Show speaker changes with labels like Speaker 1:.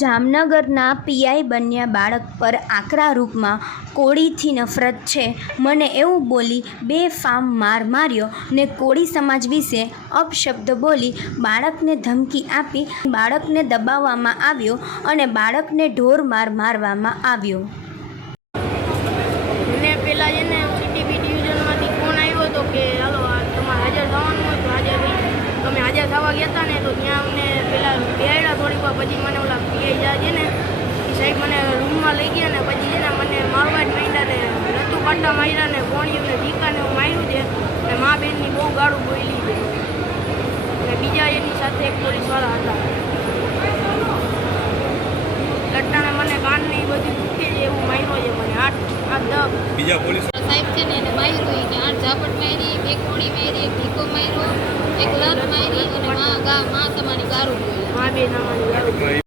Speaker 1: જામનગરના પીઆઈ બન્યા બાળક પર આકરા રૂપમાં કોળીથી નફરત છે. મને એવું બોલી બે ફામ માર માર્યો ને કોળી સમાજ વિશે અપશબ્દ બોલી બાળકને ધમકી આપી બાળકને દબાવવામાં આવ્યો અને બાળકને ઢોર માર મારવામાં આવ્યો.
Speaker 2: મને પહેલાં છે ને સીટીબી ડિવિઝનમાંથી ફોન આવ્યો હતો કે, હાલો તમારે હાજર થવાનું હાજર તમે હાજર થવા ગયા હતા ને તો ત્યાં અમને પહેલાં બેહાડ્યા થોડીક પછી મને ઓલા પીઆઈ જાય છે ને એ સાહેબ મને રૂમમાં લઈ ગયા ને પછી છે ને મને મારવા જ માંડ્યા ને લતું પાટા માર્યા ને કોણીઓને ધીકાને હું માર્યું છે ને મા બેનની બહુ ગાળું બોલી છે. ને બીજા એની સાથે એક પોલીસવાળા હતા. લટ્ટાણે મને કાન ને એ બધું દુખે છે એવું માર્યો છે મને. આઠ આઠ દસ
Speaker 3: બીજા પોલીસ
Speaker 4: સાહેબ છે ને એને માર્યું કે આઠ ઝાપટ મારી બે કોણી મારી એક ઢીકો માર્યો એક લત મારી અને મા ગા માં તમારી ગારું બોલી
Speaker 2: મા બેન અમારી ગાળું.